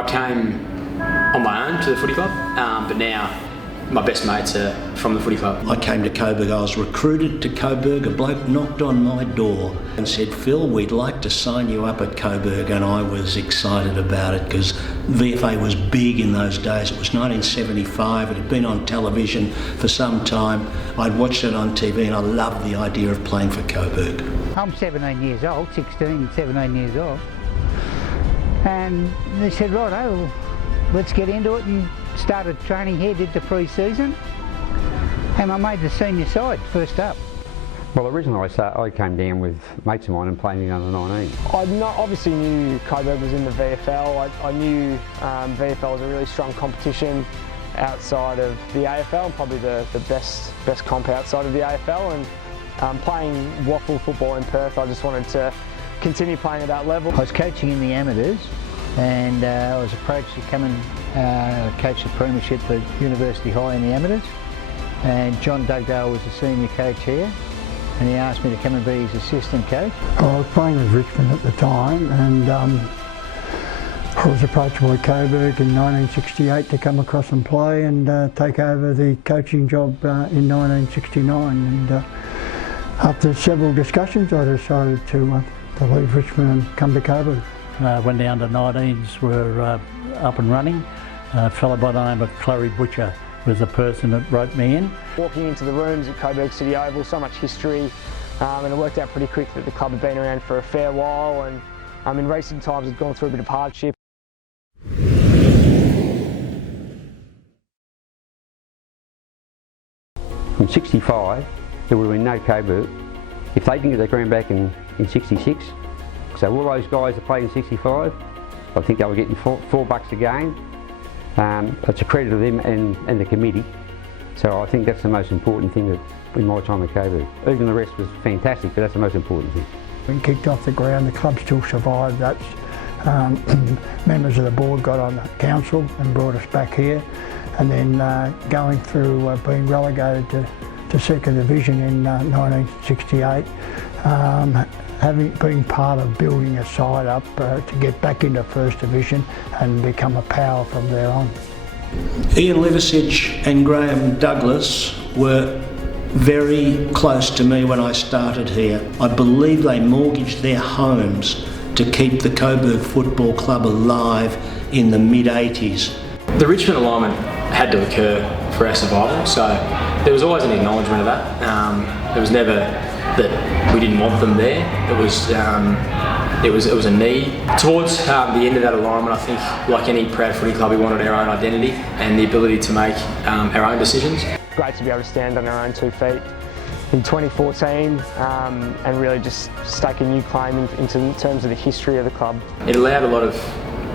I came on my own to the footy club, but now my best mates are from the footy club. I came to Coburg. I was recruited to Coburg. A bloke knocked on my door and said, "Phil, we'd like to sign you up at Coburg," and I was excited about it because VFA was big in those days. It was 1975. It had been on television for some time. I'd watched it on TV and I loved the idea of playing for Coburg. I'm 17 years old, 17 years old, and they said, "Righto, let's get into it," and started training here, did the pre-season, and I made the senior side first up. Well, originally I came down with mates of mine and playing in under 19. Obviously knew Coburg was in the VFL. I knew VFL was a really strong competition outside of the AFL, and probably the best comp outside of the AFL. And playing waffle football in Perth, I just wanted to continue playing at that level. I was coaching in the amateurs, and I was approached to come and coach the premiership at University High in the amateurs, and John Dugdale was the senior coach here, and he asked me to come and be his assistant coach. I was playing with Richmond at the time, and I was approached by Coburg in 1968 to come across and play and take over the coaching job in 1969, and after several discussions I decided to leave Richmond and come to Coburg. When the under-19s were up and running, a fellow by the name of Clary Butcher was the person that wrote me in. Walking into the rooms at Coburg City Oval, so much history, and it worked out pretty quick that the club had been around for a fair while, and in recent times had gone through a bit of hardship. In 65, there would have been no Coburg if they didn't get their ground back in 66. So all those guys that played in 65, I think they were getting $4 a game. It's a credit to them and the committee. So I think that's the most important thing in my time at Coburg. Even the rest was fantastic, but that's the most important thing. When kicked off the ground, the club still survived. That's members of the board got on the council and brought us back here, and then going through being relegated to second division in 1968. Having been part of building a side up to get back into first division and become a power from there on. Ian Liversidge and Graham Douglas were very close to me when I started here. I believe they mortgaged their homes to keep the Coburg Football Club alive in the mid-80s. The Richmond alignment had to occur for our survival, so there was always an acknowledgement of that. There was never that we didn't want them there. It was a need. Towards the end of that alignment, I think, like any proud footy club, we wanted our own identity and the ability to make our own decisions. Great to be able to stand on our own 2 feet in 2014 and really just stake a new claim in terms of the history of the club. It allowed a lot of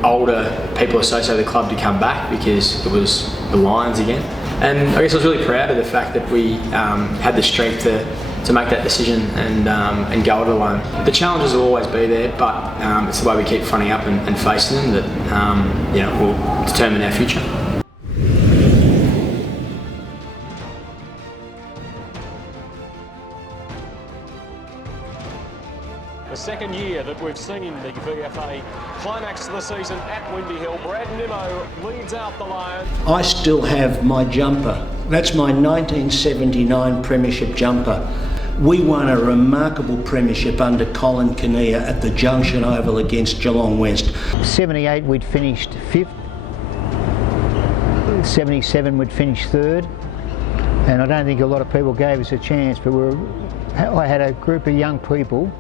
older people associated with the club to come back because it was the Lions again. And I guess I was really proud of the fact that we had the strength to make that decision and go it alone. The challenges will always be there, but it's the way we keep fronting up and facing them that will determine our future. The second year that we've seen the VFA climax of the season at Windy Hill. Brad Nimmo leads out the Lions. I still have my jumper. That's my 1979 premiership jumper. We won a remarkable premiership under Colin Kinnear at the Junction Oval against Geelong West. 78 we'd finished 5th, 77 we'd finished 3rd, and I don't think a lot of people gave us a chance, but I had a group of young people,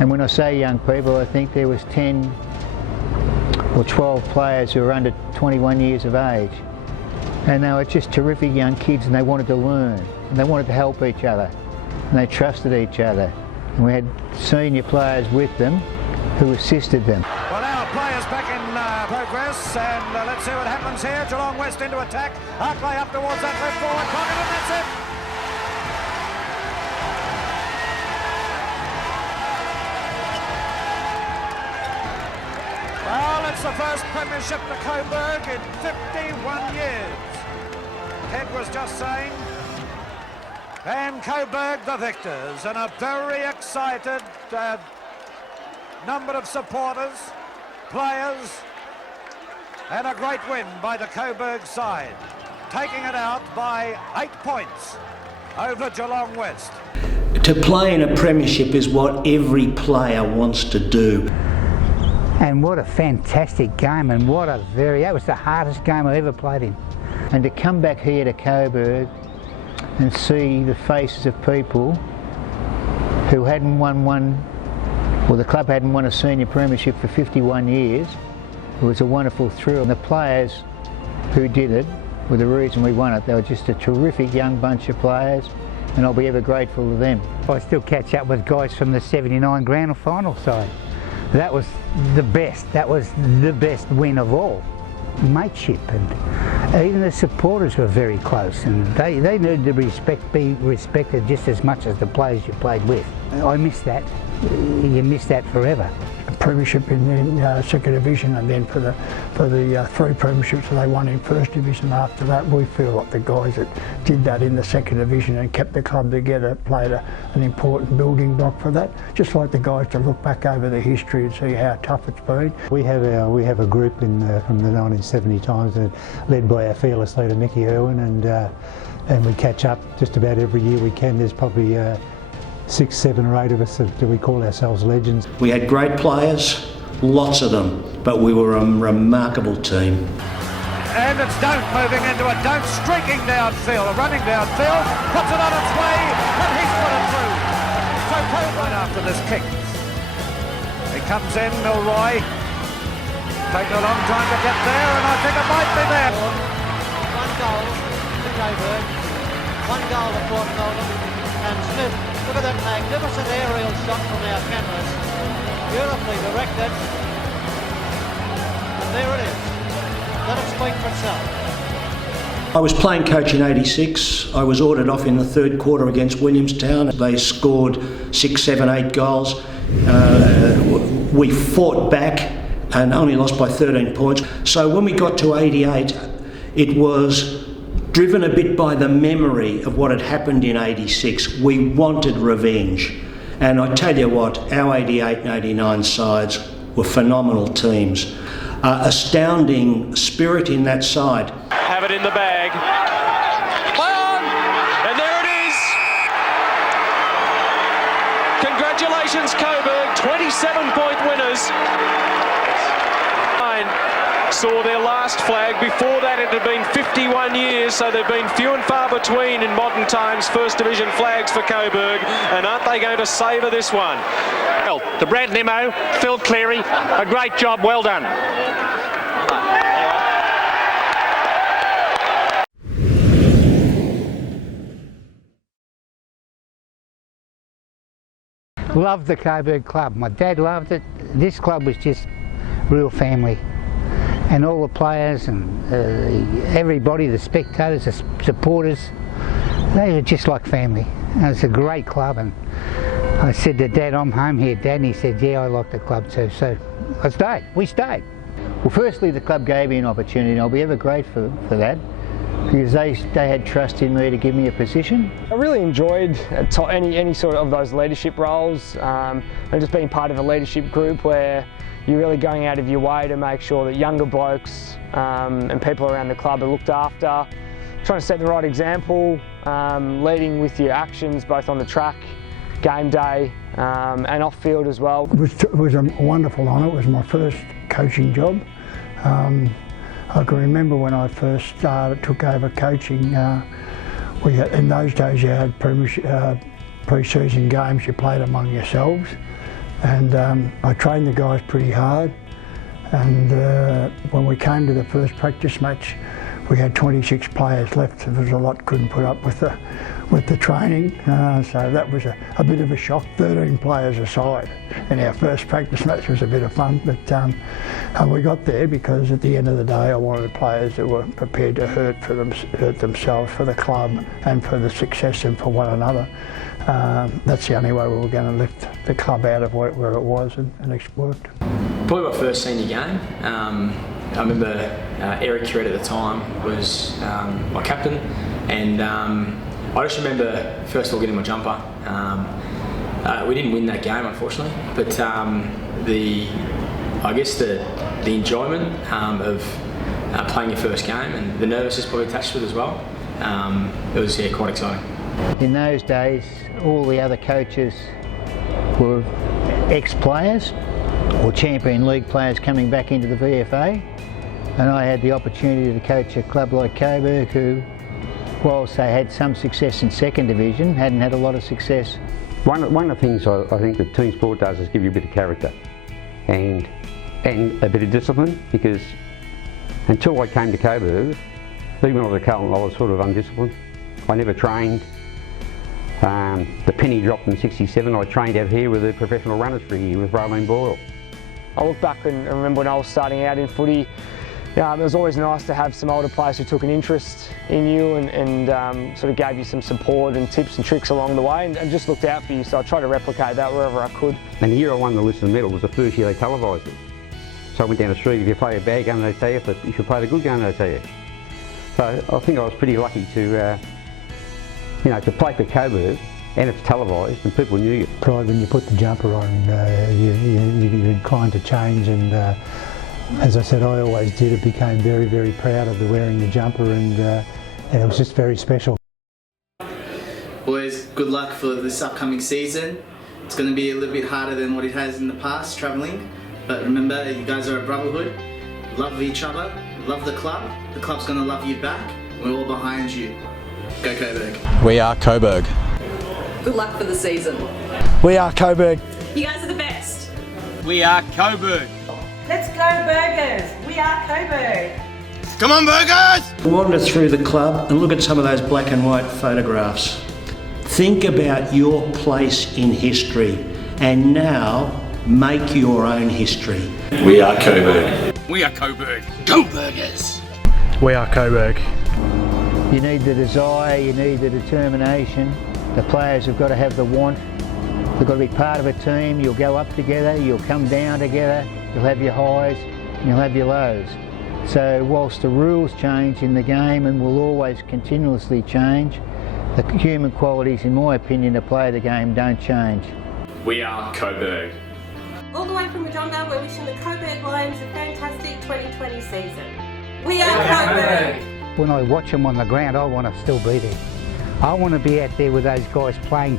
and when I say young people, I think there was 10 or 12 players who were under 21 years of age, and they were just terrific young kids, and they wanted to learn, and they wanted to help each other, and they trusted each other, and we had senior players with them who assisted them. Well, now players back in progress, and let's see what happens here. Geelong West into attack. Hartley up towards that left forward pocket, and that's it. Well, it's the first premiership to Coburg in 51 years. Ted was just saying. And Coburg the victors, and a very excited number of supporters, players, And a great win by the Coburg side, taking it out by 8 points over Geelong West. To play in a premiership is what every player wants to do. And what a fantastic game, and that was the hardest game I ever played in. And to come back here to Coburg and see the faces of people who hadn't the club hadn't won a senior premiership for 51 years, it was a wonderful thrill. And the players who did it were the reason we won it. They were just a terrific young bunch of players, and I'll be ever grateful to them. I still catch up with guys from the '79 grand final side. That was the best. That was the best win of all. Mateship, and even the supporters were very close, and they needed to be respected just as much as the players you played with. I miss that. You miss that forever. A premiership in second division, and then for the 3 premierships that they won in first division after that, we feel like the guys that did that in the second division and kept the club together played an important building block for that. Just like the guys to look back over the history and see how tough it's been. We have a group from the 1970 times, led by our fearless leader Mickey Irwin, and we catch up just about every year we can. There's probably 6, 7 or 8 of us that we call ourselves legends. We had great players, lots of them, but we were a remarkable team. And it's Don't moving into it. Don't streaking downfield, running downfield, puts it on its way, and he's put it through. So Coburg after this kick. He comes in, Milroy. Taking a long time to get there, and I think it might be there. 1 goal to Coburg, 1 goal to Port Melbourne, and Smith. Look at that magnificent aerial shot from our cameras. Beautifully directed. And there it is. Let it speak for itself. I was playing coach in '86. I was ordered off in the 3rd quarter against Williamstown. They scored 6, 7, 8 goals. We fought back and only lost by 13 points. So when we got to '88, it was driven a bit by the memory of what had happened in '86. We wanted revenge. And I tell you what, our '88 and '89 sides were phenomenal teams. Astounding spirit in that side. Have it in the bag. Play on! And there it is! Congratulations, Coburg, 27-point winners. Saw their last flag. Before that it had been 51 years, so they've been few and far between in modern times first division flags for Coburg, and aren't they going to savour this one? Well, the Brad Nemo, Phil Cleary, a great job, well done. Loved the Coburg club. My dad loved it. This club was just real family. And all the players and everybody, the spectators, the supporters, they were just like family. And it's a great club, and I said to Dad, I'm home here, Dad, and he said, yeah, I like the club too. So I stayed, we stayed. Well, firstly, the club gave me an opportunity, and I'll be ever grateful for that, because they had trust in me to give me a position. I really enjoyed any sort of those leadership roles, and just being part of a leadership group where you're really going out of your way to make sure that younger blokes and people around the club are looked after, trying to set the right example, leading with your actions both on the track, game day and off field as well. It was a wonderful honour. It was my first coaching job. I can remember when I first took over coaching, in those days you had pre-season games you played among yourselves. And I trained the guys pretty hard, and when we came to the first practice match, we had 26 players left. There was a lot couldn't put up with the training, so that was a bit of a shock. 13 players aside, and our first practice match was a bit of fun, but we got there because at the end of the day I wanted players that were prepared to hurt themselves for the club and for the success and for one another. That's the only way we were going to lift the club out of where it was, and it's worked. Probably my first senior game. I remember Eric Currett at the time was my captain, and I just remember first of all getting my jumper. We didn't win that game, unfortunately, but I guess the enjoyment of playing your first game, and the nervousness probably attached to it as well. It was quite exciting. In those days, all the other coaches were ex-players or Champion League players coming back into the VFA, and I had the opportunity to coach a club like Coburg who, whilst they had some success in second division, hadn't had a lot of success. One of the things I think that team sport does is give you a bit of character and a bit of discipline, because until I came to Coburg, even when I was at Carlton, I was sort of undisciplined. I never trained. The penny dropped in '67. I trained out here with the professional runners for a year with Rolene Boyle. I look back and remember when I was starting out in footy, it was always nice to have some older players who took an interest in you and sort of gave you some support and tips and tricks along the way and just looked out for you. So I tried to replicate that wherever I could. And the year I won the Liston medal was the first year they televised it. So I went down the street, if you play a bad game they tell you, if you played a good game they tell you. So I think I was pretty lucky to, to play for Coburg, and it's televised and people knew you. Pride when you put the jumper on, you're inclined to change, and as I said, I always did. It became very, very proud of the wearing the jumper, and it was just very special. Boys, good luck for this upcoming season. It's going to be a little bit harder than what it has in the past, travelling, but remember, you guys are a brotherhood, love each other, love the club's going to love you back, we're all behind you. Go Coburg. We are Coburg. Good luck for the season. We are Coburg. You guys are the best. We are Coburg. Let's go Burgers. We are Coburg. Come on, Burgers! Wander through the club and look at some of those black and white photographs. Think about your place in history, and now make your own history. We are Coburg. We are Coburg. Go Burgers! We are Coburg. You need the desire, you need the determination. The players have got to have the want. They've got to be part of a team. You'll go up together, you'll come down together, you'll have your highs and you'll have your lows. So whilst the rules change in the game and will always continuously change, the human qualities, in my opinion, to play the game don't change. We are Coburg. All the way from Redonda, we're wishing the Coburg Lions a fantastic 2020 season. We are Coburg. When I watch them on the ground, I want to still be there. I want to be out there with those guys playing.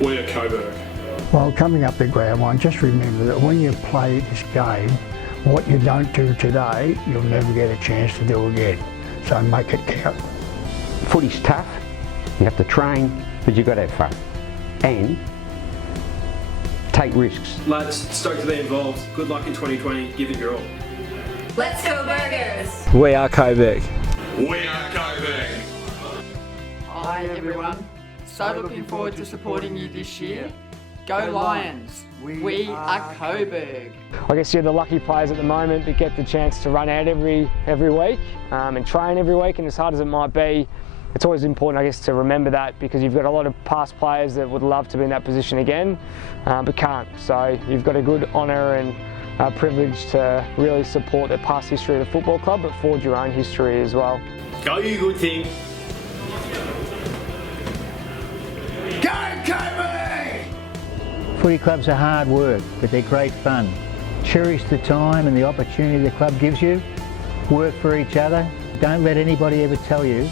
We are Coburg. Well, coming up the ground line, just remember that when you play this game, what you don't do today, you'll never get a chance to do again. So make it count. Footy's tough, you have to train, but you've got to have fun. And take risks. Lads, stoked to be involved. Good luck in 2020, give it your all. Let's go Burgers. We are Coburg. We are Coburg. Hi everyone, so looking forward to supporting you this year. Go Lions, we are Coburg. I guess you're the lucky players at the moment that get the chance to run out every week and train every week, and as hard as it might be, it's always important, I guess, to remember that, because you've got a lot of past players that would love to be in that position again, but can't. So you've got a good honour and privilege to really support the past history of the football club, but forge your own history as well. Go you good thing. Go Coburg! Footy clubs are hard work, but they're great fun. Cherish the time and the opportunity the club gives you. Work for each other. Don't let anybody ever tell you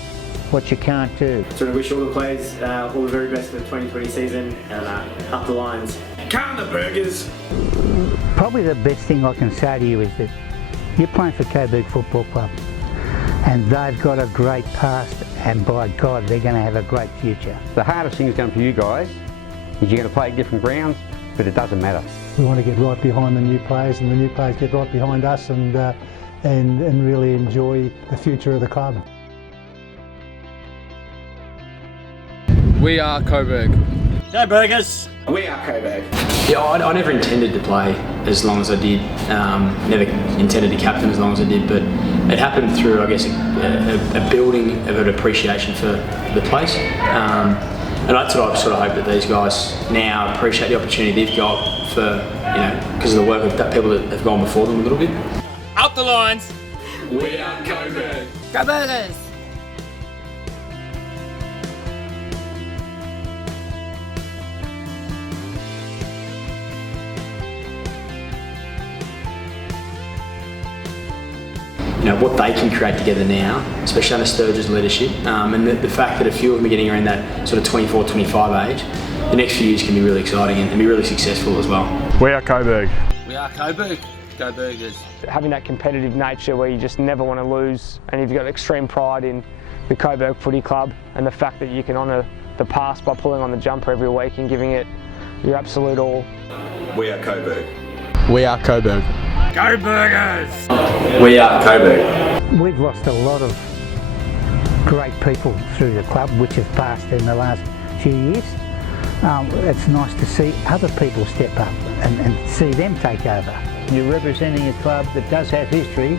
what you can't do. So we wish all the players all the very best for the 2020 season, and up the Lions. Come the Burgers! Probably the best thing I can say to you is that you're playing for Coburg Football Club, and they've got a great past, and by God, they're going to have a great future. The hardest thing is going for you guys is you're going to play at different grounds, but it doesn't matter. We want to get right behind the new players, and the new players get right behind us, and really enjoy the future of the club. We are Coburg. Go Burgers! We are Coburg. Yeah, I never intended to play as long as I did. Never intended to captain as long as I did, but it happened through, I guess, a building of an appreciation for the place. And that's what I sort of hope that these guys now appreciate the opportunity they've got for, because of the work of that people that have gone before them a little bit. Up the Lions! We are Coburg. Go Burgers! what they can create together now, especially under Sturge's leadership, and the fact that a few of them are getting around that sort of 24, 25 age, the next few years can be really exciting and be really successful as well. We are Coburg. We are Coburg. Go Burgers. Having that competitive nature where you just never want to lose, and you've got extreme pride in the Coburg Footy Club, and the fact that you can honour the past by pulling on the jumper every week and giving it your absolute all. We are Coburg. We are Coburg. Go Burgers! We are Coburg. We've lost a lot of great people through the club, which has passed in the last few years. It's nice to see other people step up and see them take over. You're representing a club that does have history,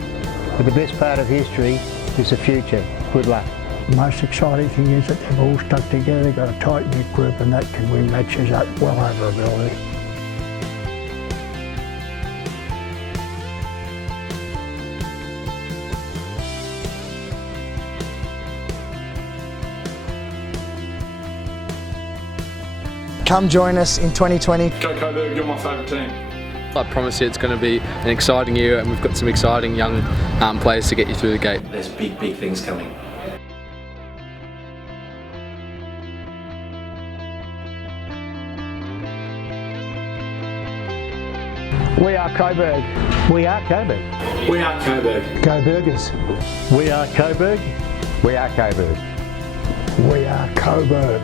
but the best part of history is the future. Good luck. The most exciting thing is that they've all stuck together, they've got a tight-knit group, and that can win matches up well over ability. Come join us in 2020. Go Coburg, you're my favourite team. I promise you it's going to be an exciting year, and we've got some exciting young players to get you through the gate. There's big things coming. We are Coburg. We are Coburg. We are Coburg. Go Burgers. We are Coburg. We are Coburg. We are Coburg.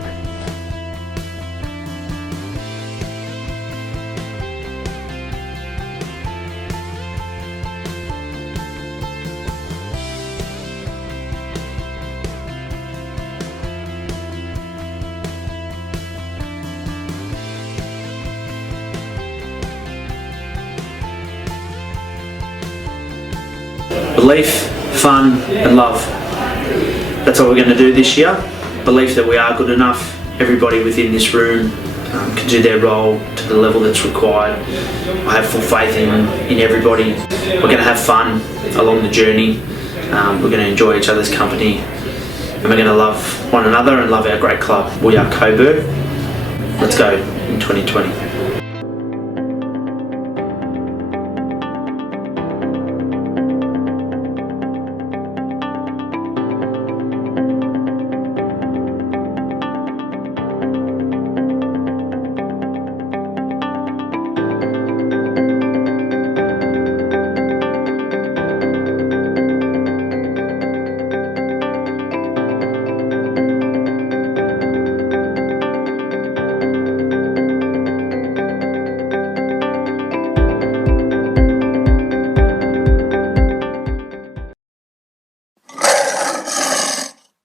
Belief, fun and love. That's what we're going to do this year. Belief that we are good enough. Everybody within this room can do their role to the level that's required. I have full faith in everybody. We're going to have fun along the journey. We're going to enjoy each other's company. And we're going to love one another and love our great club. We are Coburg. Let's go in 2020.